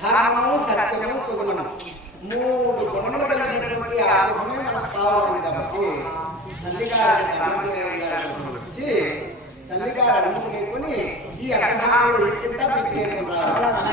ధర్మము సత్యము సుగుణము మూడు గుణములు కలిగినటువంటి ఆ గుణమే మన స్వభావం కాబట్టి తల్లిగారిని ధర్మశీల గారు వచ్చి తల్లిగారు అమ్ముకొని ఈ అగ్రహారంలో ఇంటింటా పెట్టుకుంటారు.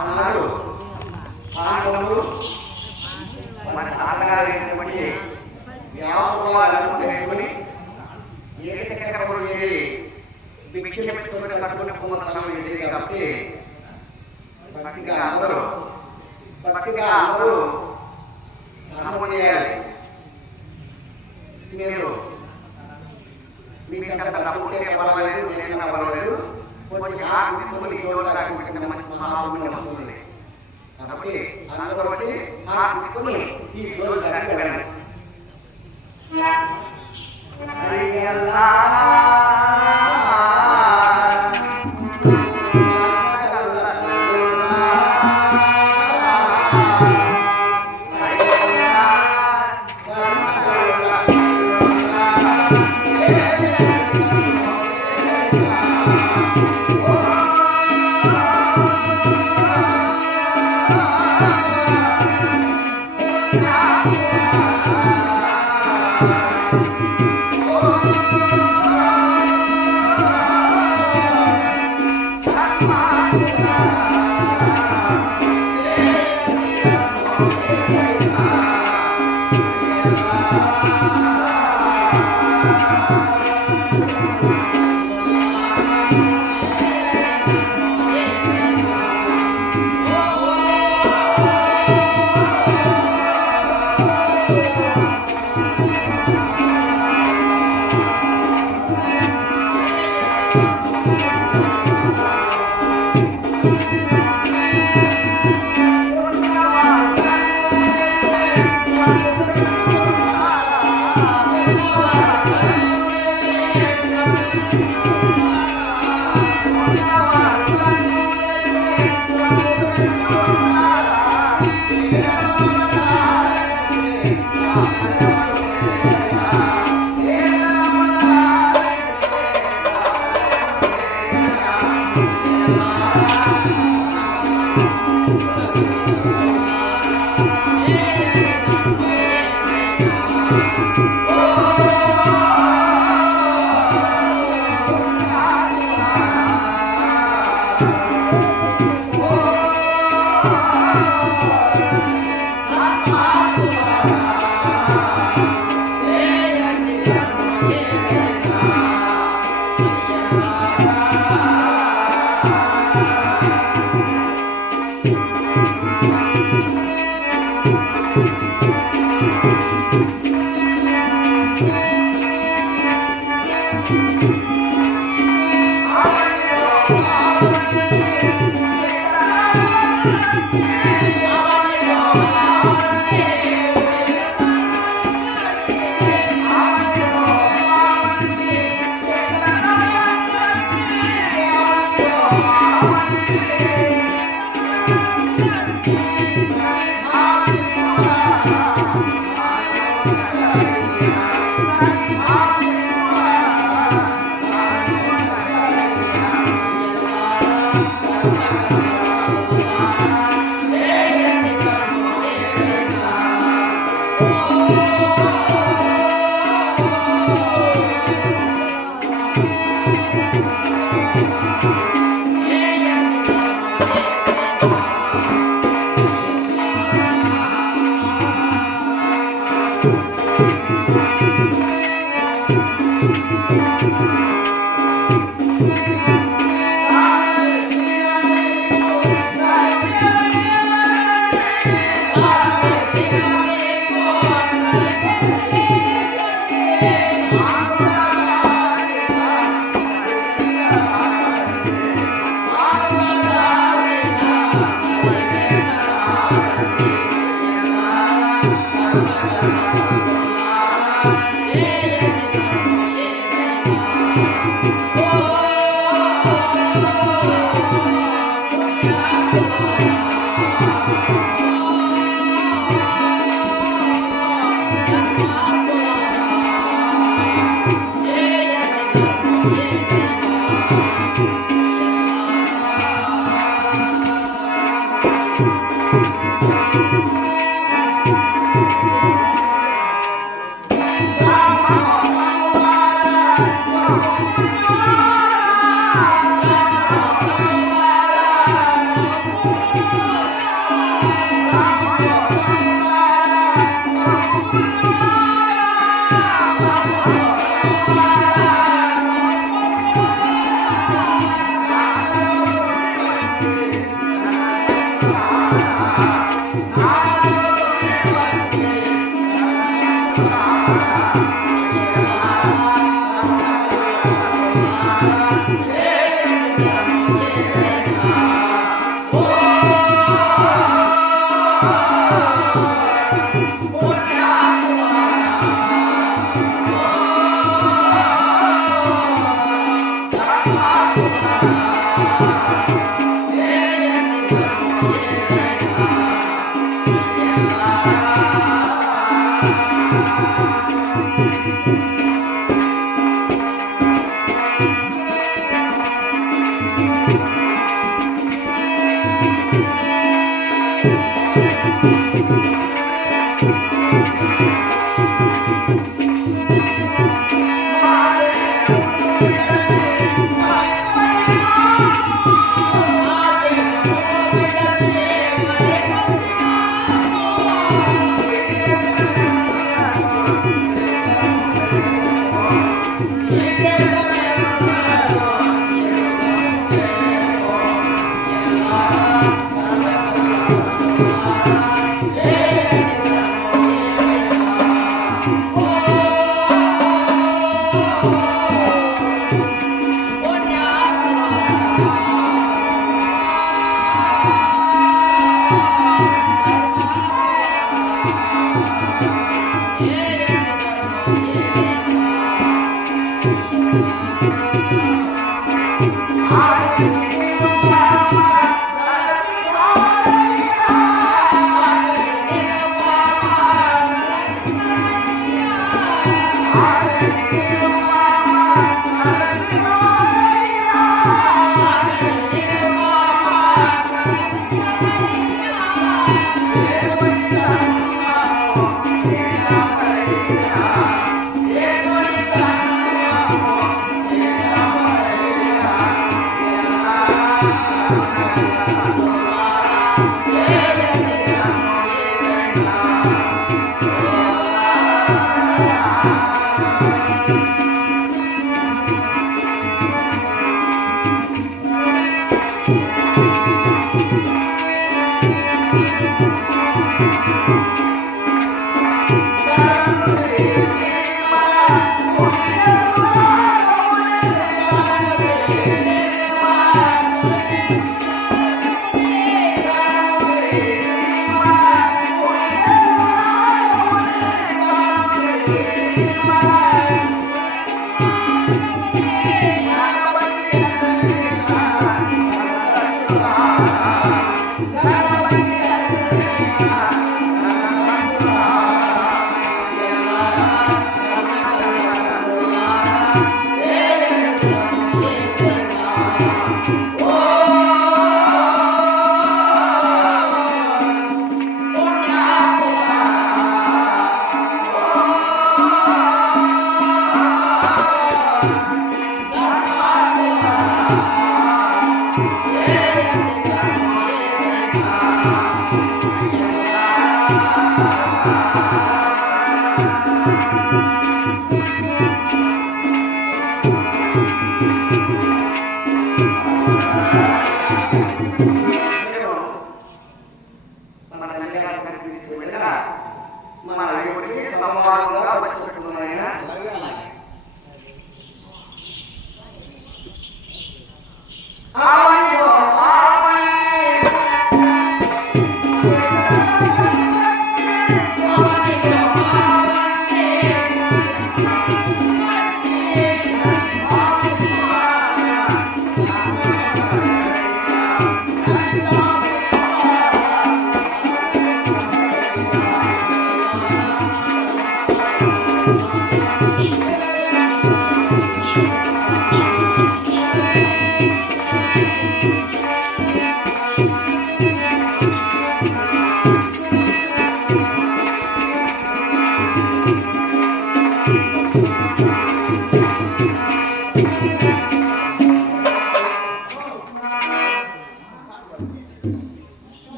అన్నాడు పాండవులు మన తాతగారైనటువంటి వ్యాపారాన్ని ఏకచక్రములు ఏరి భిక్ష పెట్టుకుని కట్టుకుని కుమ్మసనం ఇది కాబట్టి భక్తిగా అందరూ ధర్మం చేయాలి. మీరు మీకంత డబ్బు ఉంటే పర్వాలేదు, నేనైనా పర్వాలేదు, కొంచెం తీసుకుని మహాపుణ్యం వస్తుంది కాబట్టి అందరూ వచ్చి తీసుకుని ఈ జోలు వెళ్ళండి.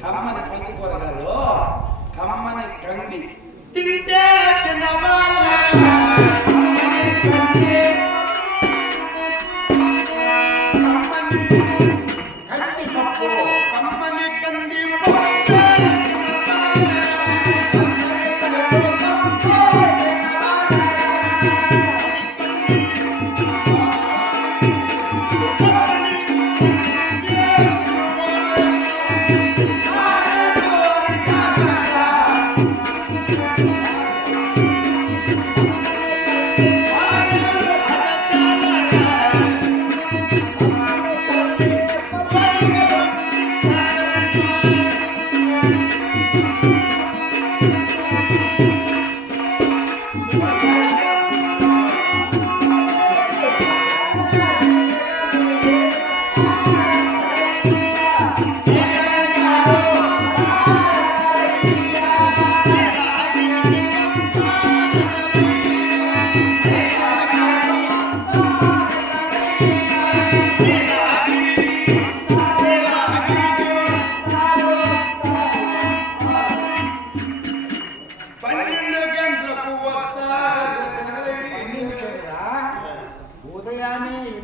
కమ్మని పంది కూరగాయలు కమ్మని కంది తింటే తినవాల కమ్మని కంది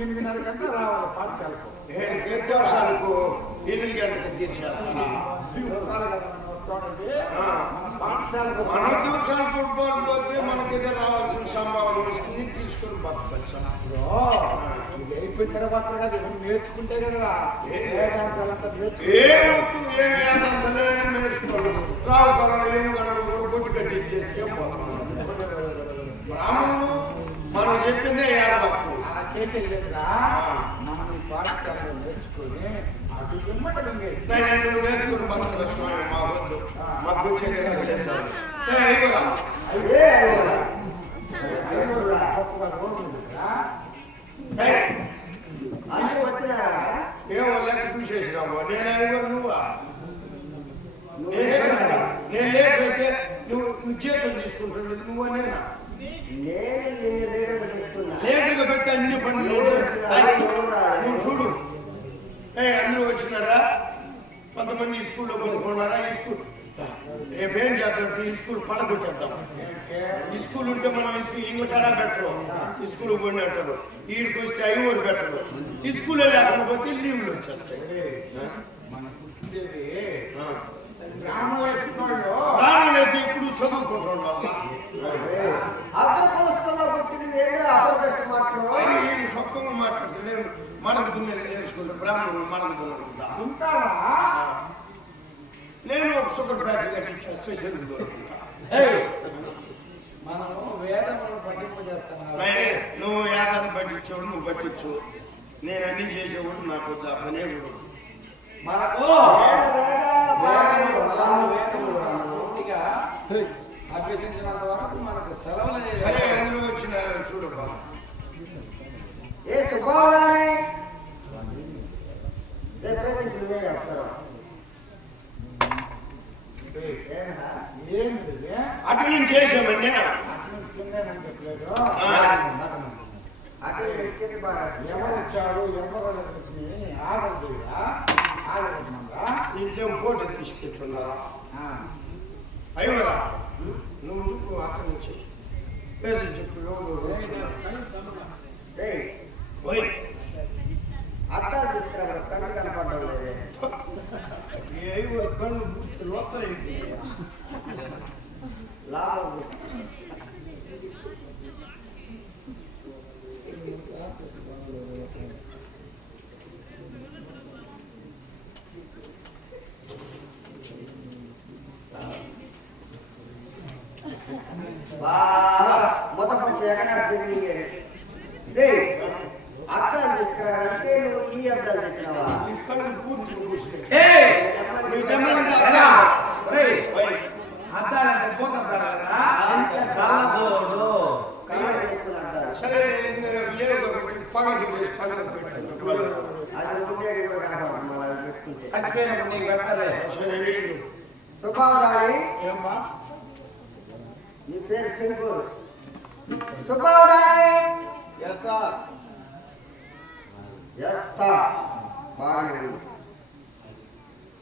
8:30 రావాలి పాఠశాలకు. వ్యత్యాసాలకు 8 గంటలకు తీర్చేస్తాను. చాలు కదా మనం వస్తామంటే పాఠశాలకు పోతే మనకి రావాల్సిన సంభావన వస్తుంది, తీసుకొని బతకచ్చు. ఇది అయిపోయిన తర్వాత కదా నేర్చుకుంటే కదరా నేర్చుకోవాలి. రావు కాలంలో ఏం కలరు కొట్టు కట్టి ఇచ్చేసి బ్రాహ్మణులు మనం చెప్పిందే ఏడవకు అలా చేసేది లేదురా. మనం ఈ పాఠశాలలో నేర్చుకొని అటు నువ్వు నేర్చుకుని బతకరా స్వామి. మా వద్దు మాకు వచ్చే ఏమో లెక్క చూసేసిరావు. నేను ఐదుగురు నువ్వా? నేను లేట్ అయితే నువ్వు చేతులు తీసుకుంటున్నది నువ్వు నేనా? లేటుగా పెట్టి అన్ని పనులు నువ్వు చూడు. అందరూ వచ్చినారా? కొంతమంది ఈ స్కూల్లో కొనుక్కున్నారా? ఈ స్కూల్ రేపేం చేద్దాం? ఈ స్కూల్ పడగొట్టేద్దాం. ఈ స్కూల్ ఉంటే మనం ఇంగ్ల కాడా పెట్టరు, ఈ స్కూల్ కొన్ని అంటారు. ఈడికి వస్తే 5 ఊరు పెట్టరు. ఈ స్కూల్లో లేకుండా పోతే లీవ్లు వచ్చేస్తాయి. బ్రాహ్మణులు అయితే ఎప్పుడు చదువుకుంటున్నాం. సొంతంగా మాట్లాడుతుంది. మనకు దున్నేది నేర్చుకుంటే బ్రాహ్మణులు మనకు దున్నుకుంటా. నేను ఒక షుగర్ ఫ్యాక్టరీ కట్టించేస్తే చెరుకు దొరుకుంటా. నువ్వు వేదాన్ని పట్టించేవాడు, నువ్వు పట్టించు. నేను అన్ని చేసేవాడు, నాకు వద్దు ఆ పనే కూడా. అభ్యసించినంత వరకు మనకు సెలవులు అందరూ వచ్చిన చూడబ్బా. ఏ సుబ్బారావు చెప్తారు అటు నుంచి చేసామన్నా ఎవరు ఇచ్చాడు ఎవరు ఇంకేం ఫోటో తీసి పెట్టున్నారా? అయ్యవరా నువ్వు అక్కడి నుంచి పేర్లు చెప్పు. అద్దాలు తీసుకురా, కళ్ళు కనపడడం లేదే. కళ్ళు లోతలు లాభం మొత్తం అద్దాలు తీసుకురారంటే నువ్వు ఈ అద్దాలు తెచ్చినావా? అద్దాలంటే పోతారు కదా, కళ్ళతోడు కళ్ళ తీసుకున్న అద్దాలు. సరే అది ఉండేది కూడా కనపడదు మళ్ళీ పెట్టుకుంటే. చచ్చిపోయినప్పుడు నీకు పెట్టాలి. సుబ్బారావు నీ పేరు పెంకూరు. సుబ్బారావు ఎస్ సార్ బాగానే ఉంది.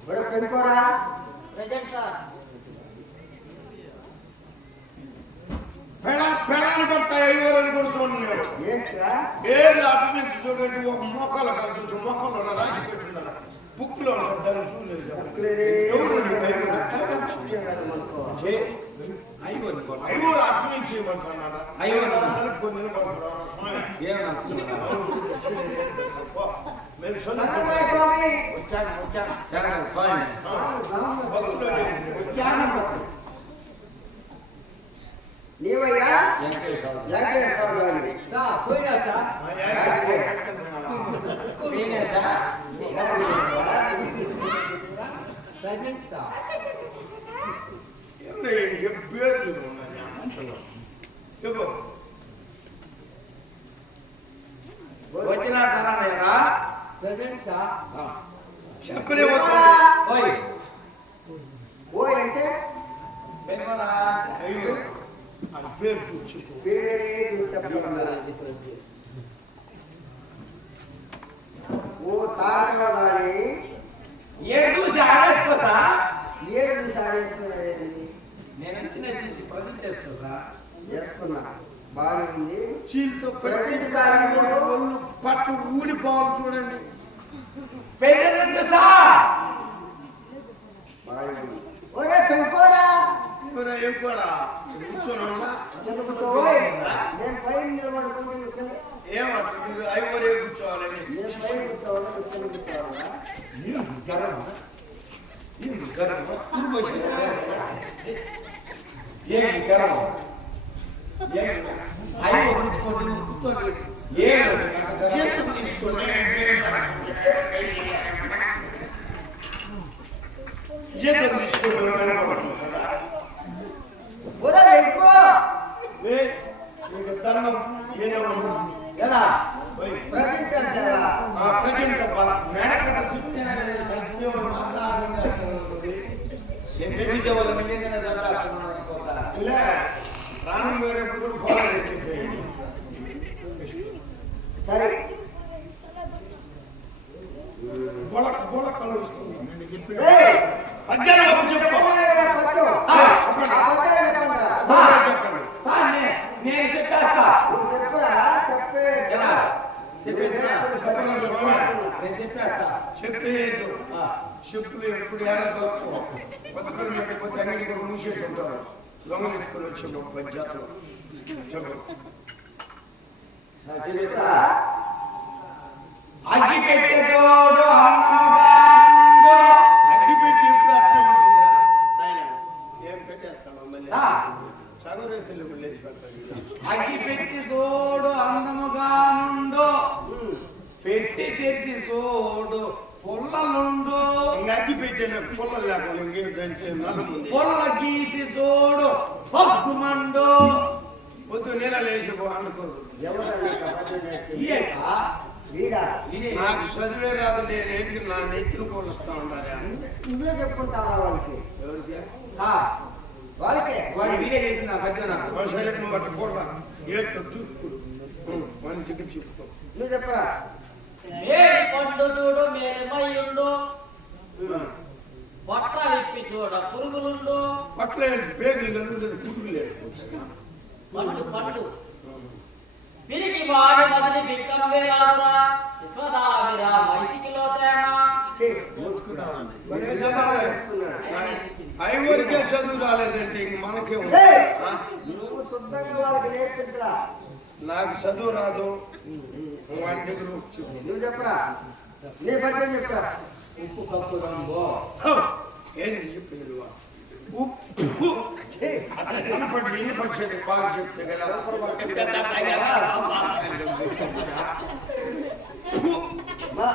ఒరే పెంకోరా పెళ్ళాన్ని పడతాయి. ఎవరని కూడా చూడండి. ఏంట్రా ఏళ్ళు అటు నుంచి చూడండి. ఒక మోకాలు కలిసి వచ్చి మోకాల్లో రాసి పెట్టున్నారు. బుక్లో దాన్ని చూడలేదు. ఐవూరు అటు నుంచి ఇవ్వమంటున్నారా? కొన్ని నీవయ్యా వచ్చినా సరా చెప్పలే. ఓ అంటే పేరు చూసి ఓ తారకాలి 7 చూసి ఆడేసుకోసా. 7 చూసి ఆడేసుకున్నది. నేను వచ్చిన చూసి ప్రతి చేసుకోసా చేసుకున్నా బాగా ఉంది. చీలతో ప్రతిసారి పట్టు ఊడిపోవాలి చూడండి. పెద్దనంటే సార్ ఒరే పెంకోరా ఎవరా ఎక్కువడా కూర్చొని ఉన్నా కింద కూర్చోవోయ్. నేను పైన నిలబడుకుంటే నువ్వు కింద ఏమంటారు మీరు ఐవరే కూర్చోవాలని. నేను పైన కూర్చోవాలా నువ్వు కింద కూర్చోవాలా? ఏమి గర్వం అయ్యో కూర్చోండి చేతులు తీసుకోండి. చేతులు తీసుకోండి. ఒరే పెంకో మీకు దండం ఏదో ఎలా ప్రజెంట్ అంటావా? ప్రజెంట్ అబ్బా మేడకట్ట చూస్తేనే సచివేవాడు చూసేవాళ్ళు నిజంగానే చంపేస్తున్నారు. ఇలా ప్రాణం వేరేప్పుడు కూడా పోలేదు చెప్పేయండి. సరే బోళకలు ఇస్తుంది. ఏయ్, పద్యాలు అప్పు చెప్పు. చెప్పమన్నాడు కదా పద్యం. చెప్పండి. ఆ పద్యాలు చెప్పండిరా. చెప్పండి. సార్ నేను చెప్పేస్తా. నువ్వు చెప్పురా, చెప్పే ఎలా? చెప్పేద్దా? చెప్పరా స్వామి? నేను చెప్పేస్తా. చెప్పేయద్దు. ఆ. చెప్పులు ఎప్పుడు ఏడాది కొత్తపల్లి పెట్టకపోతే అన్నిటి కూడా మూసేసి ఉంటారు. దొంగలించుకొని వచ్చి ఒక పద్యాతలు చెప్పు. చెప్పురా. అగ్గి పెట్టే తోడు అన్నముగాండు. అగ్గి పెట్టి ఎప్పుడు అట్లే ఉంటుందిరా నాయన. ఏం పెట్టేస్తాను మళ్ళీ ఆ. సగరే తెలుగు లేచి పెడతాను. అగ్గి పెట్టి తోడు అందముగానుండు. పెట్టి తెచ్చి చూడు పుల్లలుండు. ఇంకా అగ్గి పెట్టిన పుల్లలు లేకుండా ఇంకేం దానికి నలం ఉంది. పుల్ల గీసి చూడు పగ్గుమండు. పొద్దు నీళ్ళ లేచి అనుకోదు. ఎవరా నీకు ఆ పద్యం నేర్పింది? ఇయేసా? వీడా? ఇదే. నాకు చదివే రాదు. నేను ఏంటికి నా నెత్తిని పోలుస్తా ఉండాలి. నువ్వే చెప్పుకుంటావా వాళ్ళకి? ఎవరికి ఆ, వాళ్ళకే వాడు వీడే చెప్పింది పద్యం నాకు. మా శరీరం బట్టి పోరా ఏట్లో దూకుడు మన దగ్గర చెప్పుకో. నువ్వు చెప్పరా. మేడి పండు చూడు మేలుమయ్యుండు, పొట్ల విప్పి చూడ పురుగులుండు. పట్ల పేగులు కదులుతుంది పురుగులు లేదు. పండు పండు పిరికి వాడి మదిని బిక్కం వేలాదురా, విశ్వదాభిరా మైతికిలో తేమ. భలే చదవాలి. ఐవరికే చదువు రాలేదంటే ఇంక మనకే ఉంది. ఏయ్! ఆ? నువ్వు శుద్ధంగా వాళ్ళకి నేర్పించరా. నాకు చదువు రాదు. వాడి దగ్గర చెప్పు. నువ్వు చెప్పరా. నీ పద్యం చెప్పరా. ఉప్పు కప్పు రంబో. హో! ఏంటి చెప్పేది నువ్వు? ఉప్పు ఛీ! ఇన్ని బాగా చెప్తే కదా. మా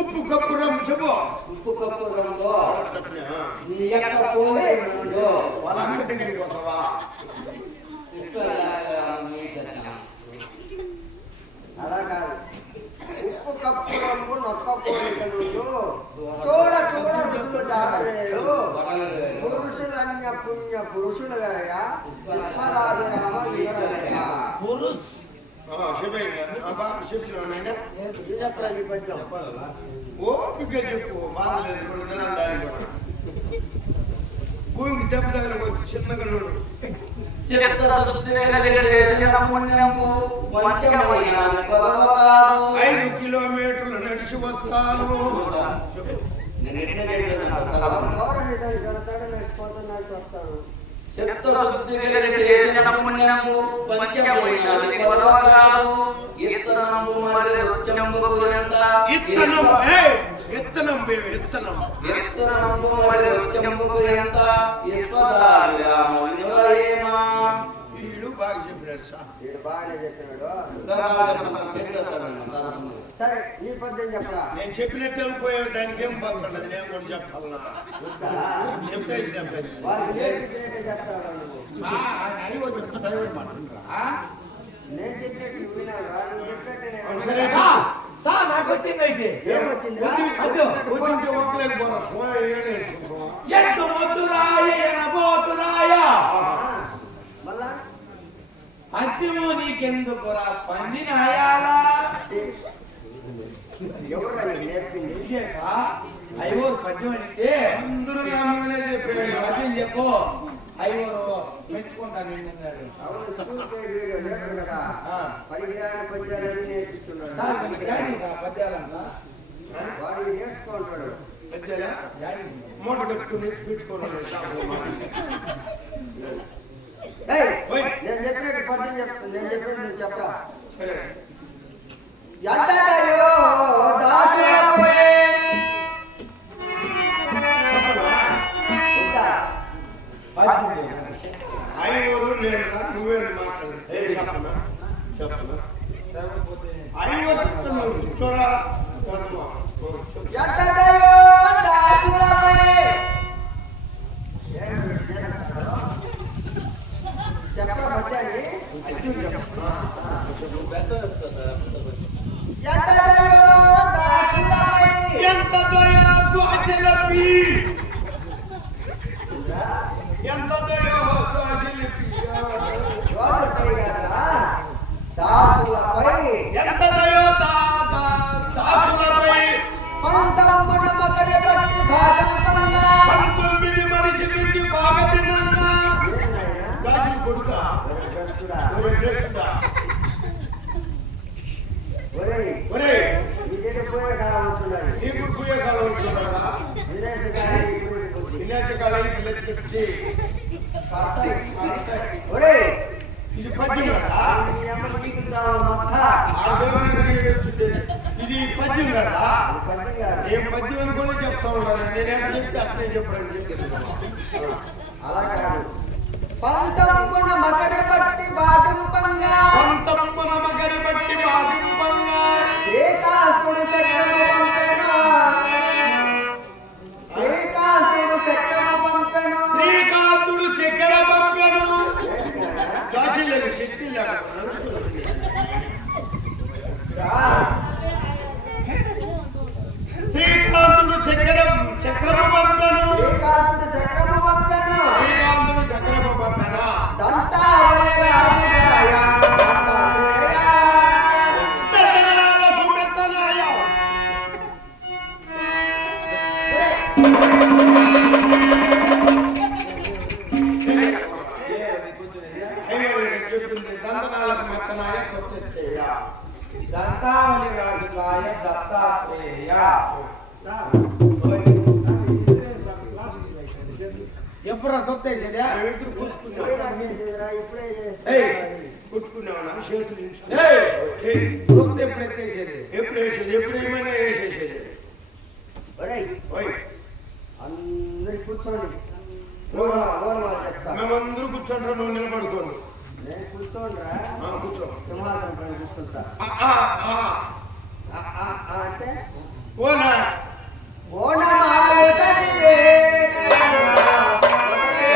ఉప్పు కప్పు రంగు చెప్పు. ఉప్పు కప్పు రంబో. చెప్పినా నీ యొక్క కోడి రంబో. వాళ్ళ అక్క దగ్గరికి పోతావా? అలా కాదు. ఉప్పు కప్పు రంగు నొక్క కోరికలు చూడ చూడ రుసులు జాడలేదు. పురుషులు అన్య పుణ్య పురుషులు వేరయా విశ్వదాభిరామ వివరలేక. పురుష్ చెప్తున్నాను ఇది చెప్పరా నీ పద్యం. ఓపిక చెప్పు. బాధలేదు. 2 దినాలు దాని కూడా భూమికి దెబ్బ తగల చిన్నగా నోడు. 5 కిలోమీటర్లు నడిచి వస్తాను. పౌరహితాన్ని పెడతాడు నడిచిపోతున్నాడు వస్తాడు. ఇత్తనం ఇత్తనం ఇత్తనం వీడు బాగా చెప్పినాడు సార్. వీడు బాగానే చెప్పినాడు. సరే నీ పద్యం చెప్పరా. నేను చెప్పినట్టు వెళ్ళిపోయావు. దానికి ఏం బాగుండదు. నేను కూడా చెప్పాలన్నా చెప్పేసి వాళ్ళకి నేర్పించినట్టే చెప్తారా నువ్వు. నేను చెప్పినట్టు నువ్వు వినాలా. నువ్వు చెప్పినట్టే నేను సరే. వినాలా? సార్ నాకు వచ్చింది అయితే ఏమొచ్చిందిరా? వచ్చింటే ఒక్కలేక పోరా. ఎంత మొద్దురాయ ఎనబోతురాయ మళ్ళా అంతిమో నీకెందుకురా పంది నాయాలా. ఎవరురా నీకు నేర్పింది? ఇదేసా? అయ్యో పద్యం అడిగితే అందరూ నా మీదనే చెప్పాడు. పద్యం చెప్పు. ఐవరు మెచ్చుకుంటాను నిన్నాడు. అవును స్కూల్కి వీడు లేడు కదా పనికిరాని పద్యాలన్నీ నేర్పిస్తున్నాడు. సార్ మనకి డాడీ సార్ పద్యాలన్నా వాడు నేర్చుకుంటాడు. పెద్దలా డాడీ మూట కట్టుకుని పెట్టుకోవాలి షాపులో. ఏయ్, ఓయ్. నేను చెప్పినట్టు పద్యం చెప్తాను. నేను చెప్పినట్టు నువ్వు చెప్పరా. సరే ఎంతయో దాసులపై చెప్పనా చూద్దా. పద్యం ఐవరు నేను నువ్వే మాట్లాడు. చెప్పనా చెప్పనా సరిపోతే ఐవరు చూరా ఎంతయో దాసులపై చెప్పరా పద్యాన్ని. ఎంతయో దాసులపై ఎంత దయా దుఆశలపి ఎంత దయా దుఆశలపి దాసులపై కాదురా, దాసులపై ఎంత దయా దాసులపై పంతంబున మగరి బట్టి భాగంతంగా 19 మనిషి పెట్టి బాగా తిన్నాక ఏం నాయనా? దాసులు కొడుకా ఒరే భ్రష్టుడా, ఒరేస్తుందా ఒరేయ్, ఒరే నీకేదో పోయే కాలం ఉంటున్నది. నీకు పోయే కాలం వచ్చిందా విదేశకాలి ఇప్పుడు బుద్ధి వినాశకాలం పెట్టి పడతాయి. ఒరేయ్, ఇది పద్యం కదా నీ అమ్మ నీకు తాను మొత్త ఆ దేవుని దగ్గర ఏడ్చుండేది. ఇది పద్యం కదా పద్యం కాదు. ఏం పద్యం అని కూడా చెప్తా ఉన్నాను. నేనేం చెప్తే అట్లే చెప్పాను చెప్తాను. అలా కాదు. పంతంబున మగరి బట్టి భాగంపంగా సొంతమ్మన మగరి బట్టి బాధింపన్నా శ్రీకాంతుడు చక్రము పంపెను. శ్రీకాంతుడు చక్రము పంపెను. శ్రీకాంతుడు చక్కెర పంపెను. ఏంటి నాయనా? గాజులకు శక్తి లేకుండా రా. శ్రీకాంతుడు చక్రము పంపెను. శ్రీకాంతుడు చక్రము పంపెను. శ్రీకాంతుడు చక్రము పంపెనా దంతావళి రాజుగాయ దత్తాత్రేయ. దత్తనాలకు మెత్తనాయ. ఒరేయ్, అయ్యో చెప్పింది దంతనాలకు మెత్తనాయ తొత్తెత్తేయ. దంతావళి రాజుగాయ దత్తాత్రేయ. ఎప్పుడు తొత్తేసేదా? మేమిద్దరు కొట్టుకున్నాం. పోయి నాకు చేసేదిరా, ఇప్పుడే ఏయ్. చేసేది. కొట్టుకున్నామన్నా చేతులు ఏయ్! ఇంచుకున్నాం. తొత్తే ఎప్పుడు ఎత్తేసేది? ఎప్పుడు వేసేది ఎప్పుడు ఏమైనా వేసేసేది. ఒరేయ్, ఓయ్ అందరు కూర్చోండి. ఓడవా చెప్తా. మేమందరూ కూర్చోండి నువ్వు నిలబడుకోండి. నేను కూర్చోండిరా. కూర్చో సింహాసనం పైన కూర్చుంటా. అంటే ఓనా ఓనమాలు సతివే మనసా ఒకటే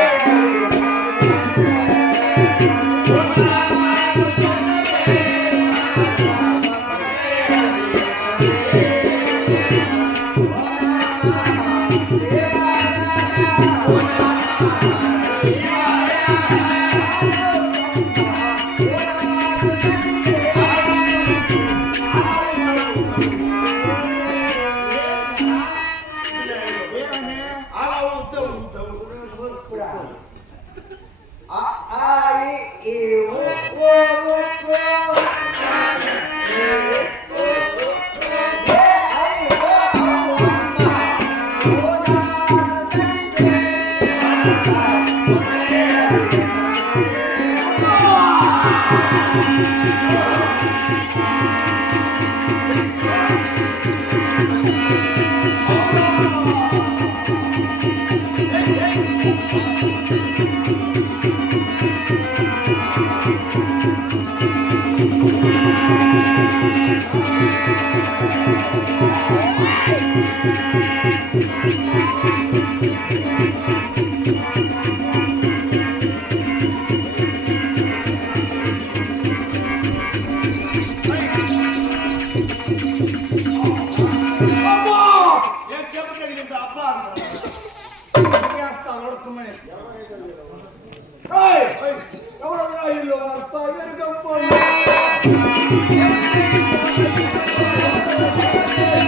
అలా వద్దావు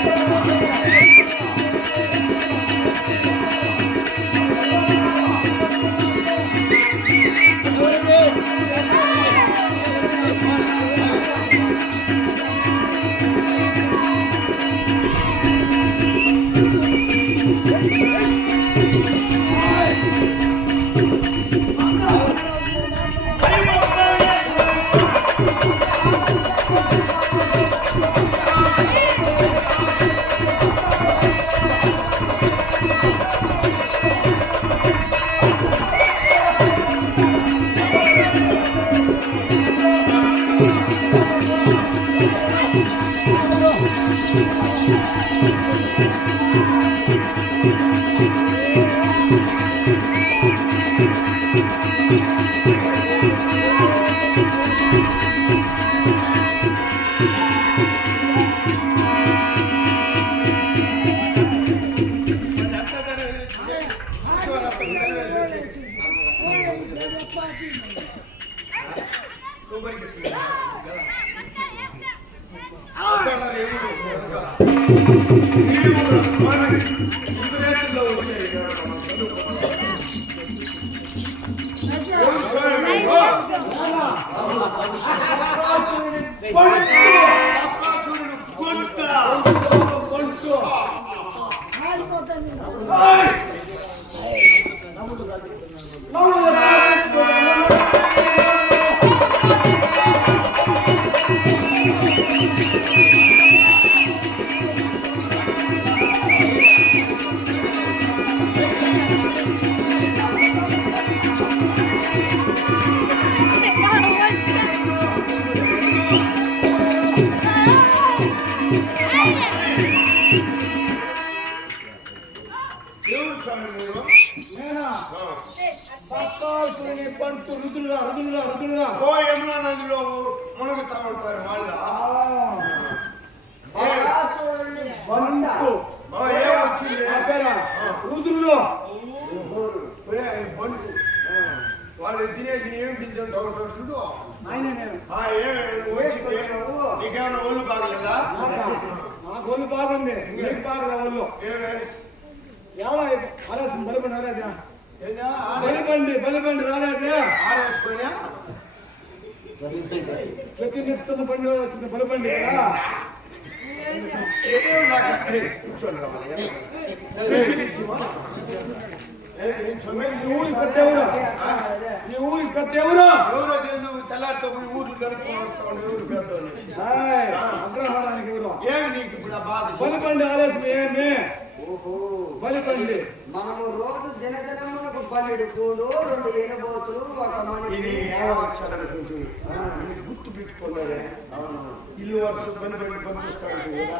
Thank you. వాళ్ళు తినేసి ఏం తింటుంటావు చూడు. నీకేమైనా ఒళ్ళు బాగలేదా? నాకు ఒళ్ళు బాగుంది, నీకు బాగలే ఒళ్ళు. ఎవరో ఆలోచన బలిబండి రాలేదా? బలిబండి రాలేదే? ఆలోచుకోనా ప్రతి నిత్యం బండి వచ్చింది బలిబండి కదా. కూర్చోండి ఈ ఊరికి పెద్ద ఎవరు? ఎవరో తెలుసు. తెల్లారితో పోయి ఊర్లు కనుక్కొని వస్తాను. ఎవరు పెద్ద అగ్రహారానికి ఎవరు? ఏమి నీకు ఇప్పుడు ఆ బాధ? బలిబండి ఆలస్యం ఏమి? ఓహో బలిబండి మనము రోజు దినదినమునకు 12 కూడు, 2 ఏనుబోతులు, 1 మనిషి గుర్తు పెట్టుకోలేదే. ఇల్లు వరుస బలిబండి పంపిస్తాడు కదా.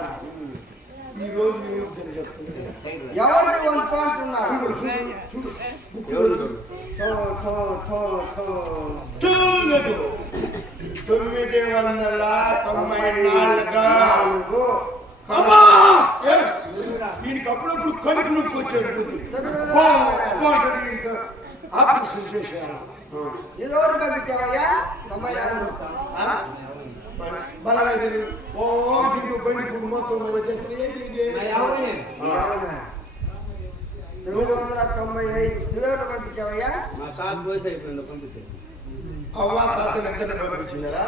ఈ రోజు నేను చెప్తుంది ఎవరికి వంతు అంటున్నారు? చూడు 994 దీనికి అప్పుడప్పుడు కడుపు నొప్పి వచ్చాడు. ఆపరేషన్ చేశాను. ఇదోటి పంపించావయ్యా 94 బలలేదు. ఓ దిండు బండి మొత్తం 995 ఇదోటి పంపించావయ్యా. అవ్వ తాతని ఇద్దరిని పంపించినారా?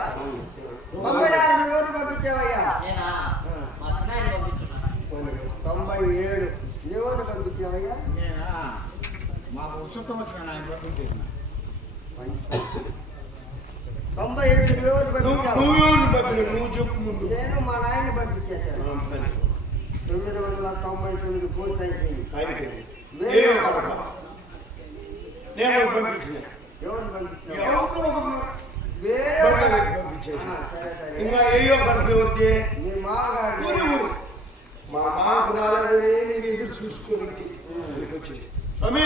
96 ఇదోటి పంపించావయ్యా. నేనా మా చిన్నాయన పంపించున్నాను. 97 ఇదోటి పంపించావయ్యా. మాకు చుట్టం వచ్చిన ఆయన పంపించేసిన 98 ఇదోటి పంపించావు. నువ్వు చెప్పు ముందు. నేను మా నాయన్ని పంపించేశాను. 999 పూర్తి అయిపోయింది. నేను పంపించిన ఎవరు పంపించారు? సరే సరే. ఇంకా ఏయో కడుపు ఎవరిది? మీ మామగారు ఊరు మా మామకు రాలేదని నేను ఎదురు చూసుకొని వచ్చింది. స్వామి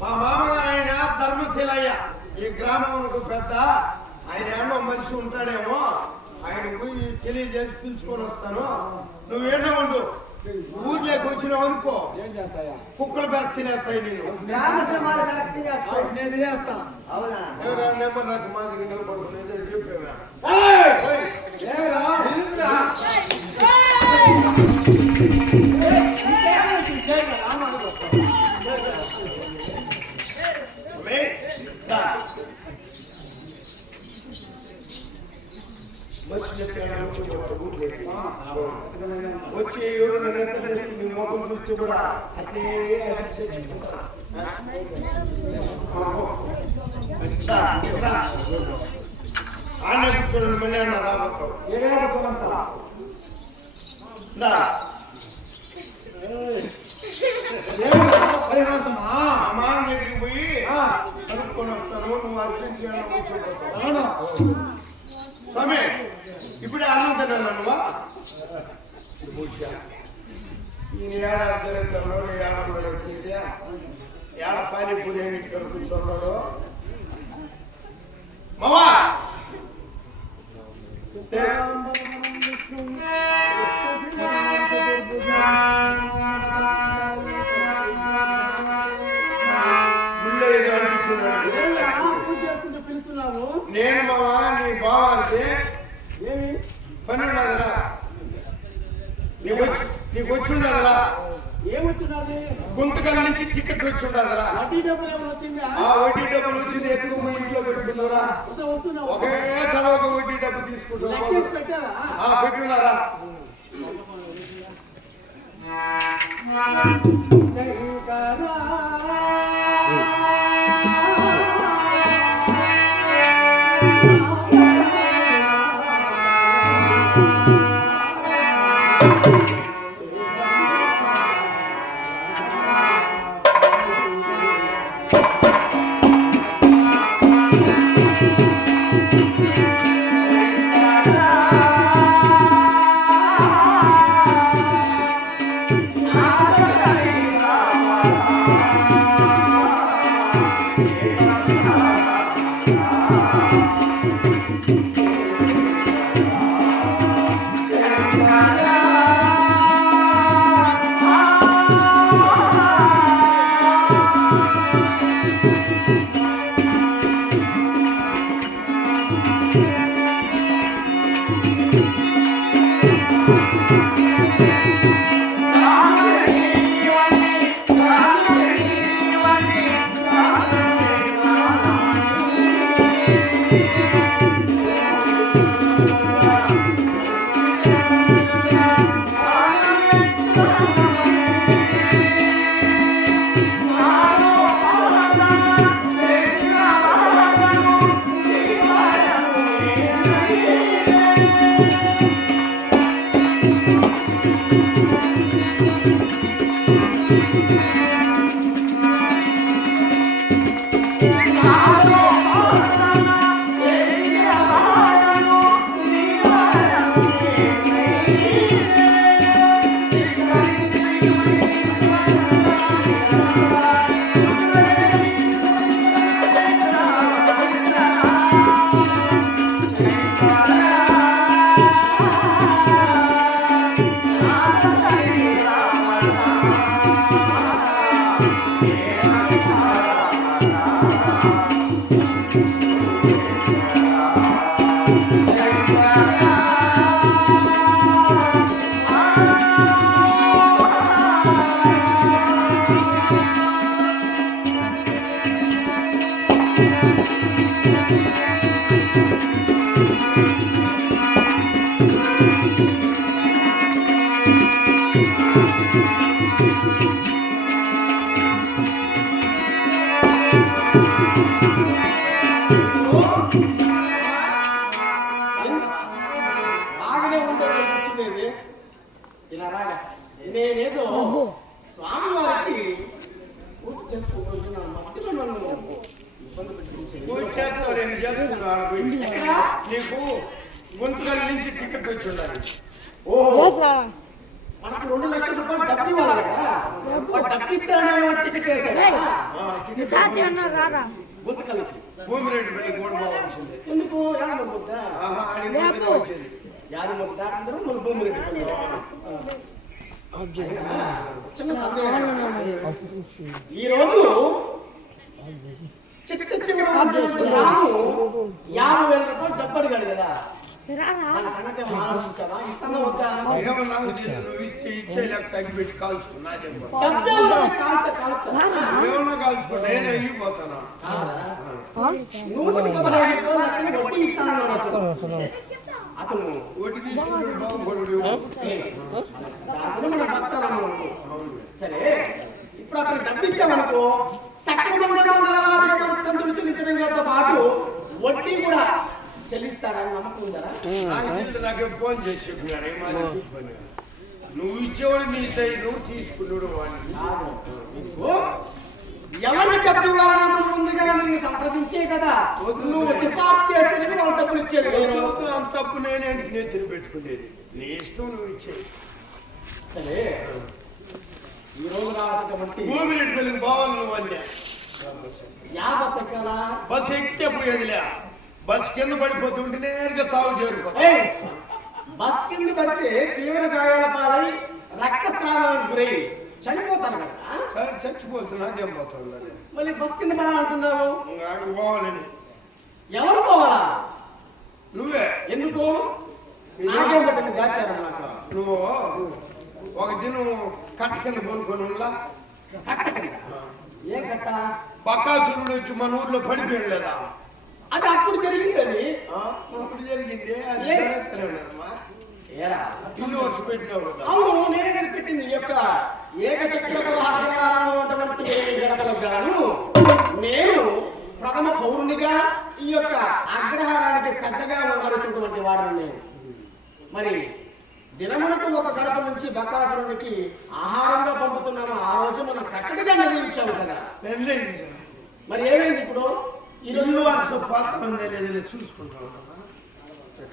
మా మామగారు ఆయన ధర్మశీలయ్య. ఈ గ్రామంకు పెద్ద. ఆయన ఏమో మనిషి ఉంటాడేమో. ఆయన పోయి తెలియజేసి పిలుచుకొని వస్తాను. నువ్వేంటో ఉండు. ఊర్లోకి వచ్చినావు అనుకో, ఏం చేస్తాయా? కుక్కలు పెరగ తినేస్తాయి. నేను గ్రామ సమాజ వ్యక్తి చేస్తాయి. నేను తినేస్తా. అవునా? ఎవరైనా నెంబర్ నాకు మాదిరి నిలబడుకునేది చెప్పేవా? వచ్చి ఎవరు నన్ను మొక్కలు చూస్తే కూడా అట్లే అది చచ్చిపోతారు. ఆడ కూర్చోండి మళ్ళీ అన్న రాబోతావు ఏడే కూర్చోమంట దా. పరిహాసమా అమ్మా దగ్గరికి పోయి ఆ, కనుక్కొని వస్తాను నువ్వు అర్జెంట్ కూర్చోబోతావు అవును. స్వామి ఇప్పుడే అన్నం తిన్నాను నువ్వా ఈ ఏడాదిలో ఏడాది వచ్చింది ఏడ పానీపూరి అని ఇక్కడ కూర్చున్నాడు మావా గుళ్ళో ఏదో అనిపించున్నాడు పూజ చేసుకుంటూ పిలుస్తున్నావు నేను మావా నీ బావారికి ఏమి పని ఉన్నదరా నీకు వచ్చి ఉండదురా ఏమొచ్చినది గుంతకల్ నుంచి టికెట్ వచ్చి ఉండదురా వడ్డీ డబ్బులు ఏమైనా వచ్చిందా ఆ వడ్డీ డబ్బులు వచ్చింది ఎత్తుకుపోయి ఇంట్లో పెట్టుకున్నారా వస్తున్నావు ఒకే తల ఒక వడ్డీ డబ్బు తీసుకుంటున్నా లెక్కేసి పెట్టావా పెట్టుకున్నారా బాగానే ఉండేది కూర్చునేది ఇలా రాగా నేనేదో స్వామి వారికి పూజ చేసుకోవచ్చు నా మధ్యలో నన్ను ఇబ్బంది పెట్టించింది పూజ చేస్తావు ఏం చేసుకున్నాను పోయి. నీకు గుంతకల్ నుంచి టికెట్ వచ్చి ఉండాలి ఓహో మనకు 2 లక్షల రూపాయలు డబ్బు ఇవ్వాలి కదా వాడు డబ్బు ఇస్తాడేమో టికెట్ వేసాడు టికెట్ గుంతకల్కి భూమిరెడ్డి పెళ్లి కూడా బాగుంది ఎందుకు యాద ముద్ద ఆడి గుంతనే వచ్చింది యాద ముద్ద అందరూ మన భూమి రెడ్డి చిన్న సందేహం ఈరోజు చిట్ట చివరి రాము 50,000 రూపాయలు డబ్బు అడిగాడు కదా దాని సంగతి ఏమో ఆలోచించావా ఇస్తామా వద్దా ఏమో నాకు తెలియదు నువ్వు ఇస్తే ఇచ్చే లెక్క తగ్గిపెట్టి కాల్చుకున్నా చెప్పు డబ్బు ఎవరు కాల్స్తా ఏమన్నా కాల్చుకో నేనే ఇవ్వబోతానా 115 రూపాయలు అక్కడ వడ్డీ ఇస్తానన్నాడు అతను ఒకటి తీసుకుంటే బాగుపడు దాంట్లో మన భక్తాలన్నాడు సరే ఇప్పుడు అతను డబ్బు ఇచ్చామనుకో సక్రమంగా కంతులు చెల్లించడంతో పాటు వడ్డీ కూడా చెల్లిస్తాడని నమ్మకం ఉందా? నాకు తెలియదు, నాకు ఫోన్ చేసి చెప్పినాడు ఏమని చెప్పాను. నువ్వు ఇచ్చేవాడు నీ నువ్వు తీసుకున్నాడు వాడిని. ఎవరికి డబ్బు ఇవ్వాలని ముందుగా నిన్ను సంప్రదించే కదా నువ్వు సిఫార్సు చేస్తేనే వాళ్ళు డబ్బులు ఇచ్చేది. అంత తప్పు నేనేంటి నెత్తిని పెట్టుకునేది, నీ ఇష్టం నువ్వు ఇచ్చేది. సరే ఈ రోజు రాసినటువంటి ఊపిరెడ్డి పెళ్ళికి పోవాలి నువ్వు అన్నా. బస్ ఎక్కాలా? బస్సు ఎక్కితే పోయేదిలే, బస్సు కింద పడిపోతుంటే నేరుగా తావు చేరిపోతా. బస్ కింద పడితే తీవ్ర గాయాల పాలై రక్తస్రావానికి గురై చనిపోతారు కదా. చచ్చిపోతున్నా అదేం పోతున్నా మళ్ళీ బస్ కింద పడాలంటున్నావు. అక్కడికి పోవాలని. ఎవరు పోవాలా? నువ్వే. ఎందుకు? నాకేం పట్టింది దాచారా? నాకు నువ్వు ఒక దినం కట్ట కింద కొనుక్కొని కట్ట కింద. ఏ కట్ట? బకాసురుడు వచ్చి మన ఊర్లో పడిపోయాడు లేదా? అది అప్పుడు జరిగింది. అది అప్పుడు జరిగింది. అది జరుగుతారమ్మా. ఇల్లు వచ్చి పెట్టినావు కదా. అవును, నేనే కనిపెట్టింది. ఈ యొక్క ఏకచక్రటువంటి గడపలకు గాను నేను ప్రథమ పౌరునిగా ఈ యొక్క అగ్రహారానికి పెద్దగా వ్యవహరిస్తున్నటువంటి వాడను నేను. మరి దినమునకు ఒక గడప నుంచి బకాసురునికి ఆహారంగా పంపుతున్నాము. ఆ రోజు మనం కట్టడిగా నిర్ణయించాము కదా. మరి ఏమైంది ఇప్పుడు? ఈ రోజు పాత్ర చూసుకుంటాం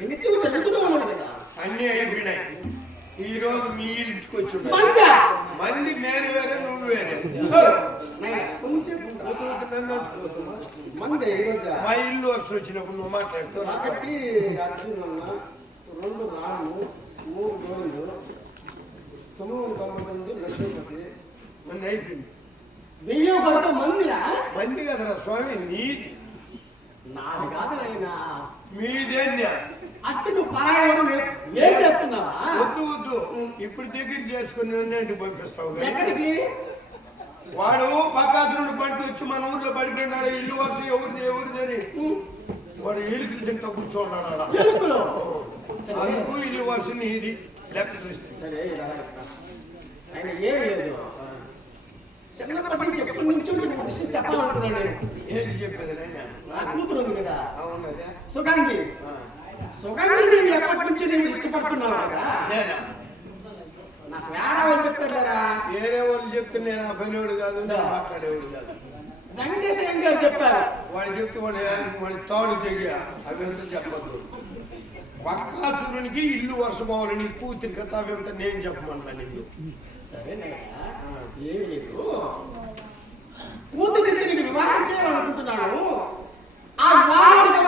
నిత్యం జరుగుతూనే ఉన్నాడు కదా. అన్ని అయిపోయినాయి. ఈ రోజు మీ ఇంటికి వచ్చి మంది నేను వేరే నువ్వు వేరే. మంది మా ఇల్లు వరుస వచ్చినప్పుడు నువ్వు మాట్లాడుతావు. ఒకటి అర్జునన్న, 2 రాము, 3 గోవిందు, 999 లక్ష్మీపతి. మంది అయిపోయింది. 1000 గడప మందిరా? మంది కదరా స్వామి, నీది. నాది కాదు అయినా మీదేన్యా. అట్టు నువ్వు పరాయవాడు ఏం చేస్తున్నావా? వద్దు వద్దు, ఇప్పుడు దగ్గర చేసుకుని ఇంటికి పంపిస్తావు. ఎక్కడికి? వాడు బకాసురుడు పంట వచ్చి మన ఊర్లో పడిపోయినాడు. ఇల్లు వరుస ఎవరిదని వాడు ఎలుకలు తింటా కూర్చోన్నాడు. అందుకు ఇల్లు వరుస నీది లెక్క చూస్తే. సరే ఆయన ఏం లేదు. చిన్నప్పటి నుంచి ఎప్పటి నుంచి విషయం చెప్పాలనుకున్నాను నేను. ఏంటి చెప్పేది? నా కూతురు ఉంది కదా, అవునదా? సుగంధి. సుగంధిని నేను ఎప్పటి నుంచి నేను ఇష్టపడుతున్నాను కదా. నాకు వేరే వాళ్ళు చెప్తారా? వేరే వాళ్ళు చెప్తే నేను ఆ పనివాడు కాదు, మాట్లాడేవాడు కాదు. వెంకటేశ్వర గారు చెప్పారు. వాడు చెప్తే వాడి తాడు తెగ అవి ఎంత చెప్పద్దు. బకాసురునికి ఇల్లు వరుస పోవాలి, నీ కూతురి కథ అవి ఎంత నేను చెప్పమన్నా నీకు. ఏమి లేదు, కూతురు నుంచి నీకు వివాహం చేయాలనుకుంటున్నాను. ఆ వివాహానికి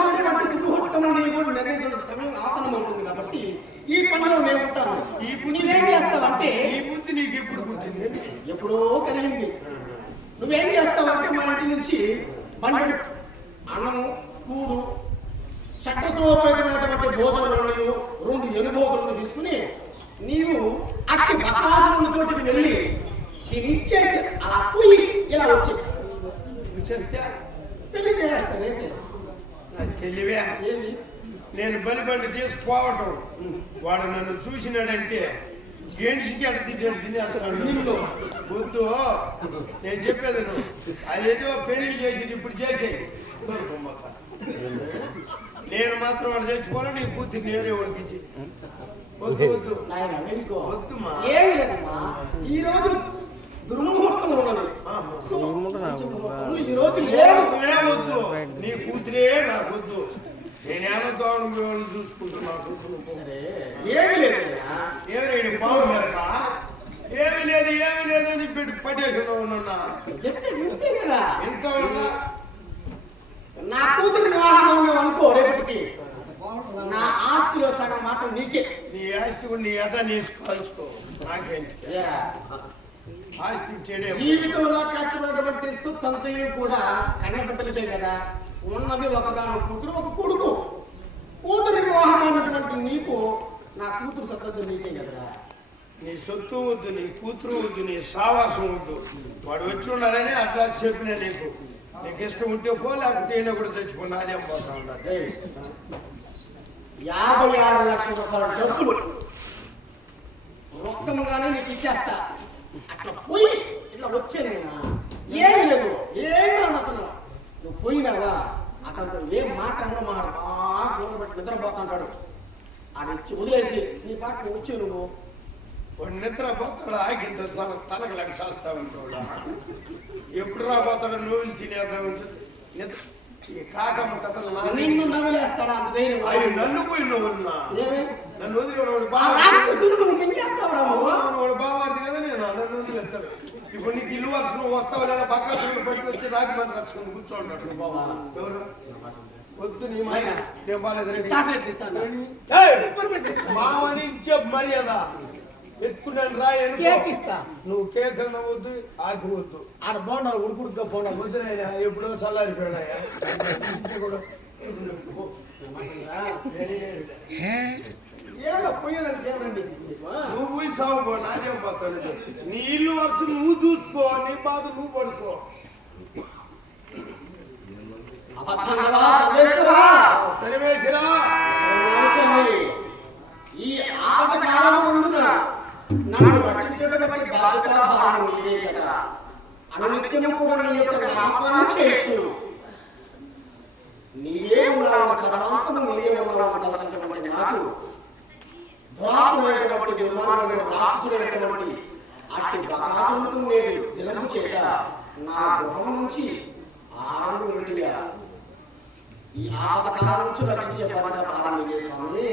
సుముహూర్తంలో నీకు కూడా నిర్ణయించిన సమయం ఆసనం అవుతుంది కాబట్టి ఈ పనిలో నేను ఉంటాను. ఈ నువ్వేం చేస్తావంటే ఈ బుద్ధి నీకు ఎప్పుడు పుట్టింది? ఎప్పుడో కలిగింది. నువ్వేం చేస్తావంటే మన ఇంటి నుంచి బండి అన్నము, కూడు, చట్టసోపేతమైనటువంటి భోజనాలు 2 ఎనుబోతులను తీసుకుని నీవు అట్టి బకాసురుని చోటికి వెళ్ళి దీన్ని ఇచ్చేసి అలా పోయి ఇలా వచ్చి చేస్తే పెళ్లి చేస్తాను. తెలివే. ఏమి? నేను బలిబండి తీసుకుపోవటం, వాడు నన్ను చూసినాడంటే గేన్షికి అడిగి తినేస్తాడు. నిన్ను వద్దు, నేను చెప్పేది నువ్వు అదేదో పెళ్లి చేసి ఇప్పుడు చేసేయి. నేను మాత్రం వాడు తెచ్చుకోవాలి, నీ కూతురు నేరే ఉడికించి. వద్దు వద్దు వద్దుమా. ఏమి లేదమ్మా, ఈ రోజు దుర్ముహూర్తం ఉన్నది. ఈ రోజు వద్దు, నీ కూతురే నాకు వద్దు. నేనేమో చూసుకుంటున్నా. ఏమి లేదు. ఏమి పావు మేరక ఏమి లేదు అని పెట్టి పట్టేసుకున్నావు. కదా ఇంకా ఉన్నా నా కూతురు వివాహం అనుకో, రేపటికి నా ఆస్తిలో సగం మాట నీకే. నీ ఆస్తి కూడా నీ ఎద నీసు కాల్చుకో, నాకేంటి ఆస్తి చెడే. జీవితంలో కష్టమైనటువంటి సొత్తంతయు కూడా కన్నబిడ్డలకే కదా ఉన్నది. ఒక కూతురు, ఒక కొడుకు. కూతురు వివాహం అన్నటువంటి నీకు నా కూతురు సొత్తు నీకే కదా. నీ సొత్తు వద్దు, నీ కూతురు వద్దు, నీ సావాసం వద్దు. వాడు వచ్చి ఉన్నాడని అట్లా చెప్పిన నీకు. నీకు ఇష్టం ఉంటే పో, లేకపోతే అయినా కూడా చచ్చిపో, నాదేం పోతా ఉండదు. 56 లక్షల రూపాయల డబ్బులు రొక్కముగానే నీకు ఇచ్చేస్తా. అట్లా పోయి ఇట్లా వచ్చేనైనా ఏమి లేదు, ఏమి అనుకున్నావు. నువ్వు పోయినావా అతనితో ఏం మాట్లాడో మాట బాగా దూరం పెట్టి నిద్రపోతుంటాడు. ఆయన వచ్చి వదిలేసి నీ పాట నువ్వు వచ్చి నువ్వు వాడు నిద్ర పోతాడు ఆగిన తనకు లెక్క చేస్తా ఉంటాడు. ఎప్పుడు రాబోతాడు నువ్వులు తినేద్దామని నిద్ర ఈ కాకమ్మ కథలు నిన్ను నవ్వులేస్తాడా అంత ధైర్యం? అవి నన్ను పోయి నువ్వున్నా ఏమి? నన్ను వదిలి వాడు ఆ బాగా రాక్షసుడు నువ్వు మింగేస్తావురా నువ్వు? వాడు బావాది కదా నేను నన్ను వదిలేస్తాడు. ఇప్పుడు నీకు ఇల్లు వలస నువ్వు వస్తావు లేదా పక్క పట్టి వచ్చి రాగి మన రక్షణ కూర్చోంటాడు బావా. ఎవరు వద్దు నీ మైన నేను బాగాలేదు చాక్లెట్లు ఇస్తాను. మావని ఇచ్చే మర్యాద ఎత్తుకున్నాను రా కేక్ ఇస్తా. నువ్వు కేక్ అన్న వద్దు ఆకు వద్దు. ఆడ బోండాలు ఉడుకుడుగా బోండాలు వద్దునైనా ఎప్పుడో చల్లారిపోయినాయా కూడా ఏదో పోయేదానికి ఏమండి? నువ్వు పోయి సాగుపో నాకేం పోతాను. నీ ఇల్లు వరుస నువ్వు చూసుకో, నీ బాధ నువ్వు పడుకో. అబద్ధంగా సర్వేశ్వరా, తరివేసిరా స్వామి, ఈ ఆపద కాలమునందున నన్ను రక్షించడం బట్టి బాధ్యత భారం నీదే కదా. అనునిత్యము కూడా నీ యొక్క నామస్మరణ చేయొచ్చు. నీవే ఉన్నావు, సర్వాంతము నీవే ఉన్నావు తలసినటువంటి నాకు దురాత్మైనటువంటి దుర్మార్గమైన రాక్షసుడైనటువంటి అట్టి బకాసురుడు నేను దినము చేత నా గృహం నుంచి ఆహారం వెంటిగా ఈ ఆపద కాలం నుంచి రక్షించే బాధ్యత భారం నీదే స్వామి.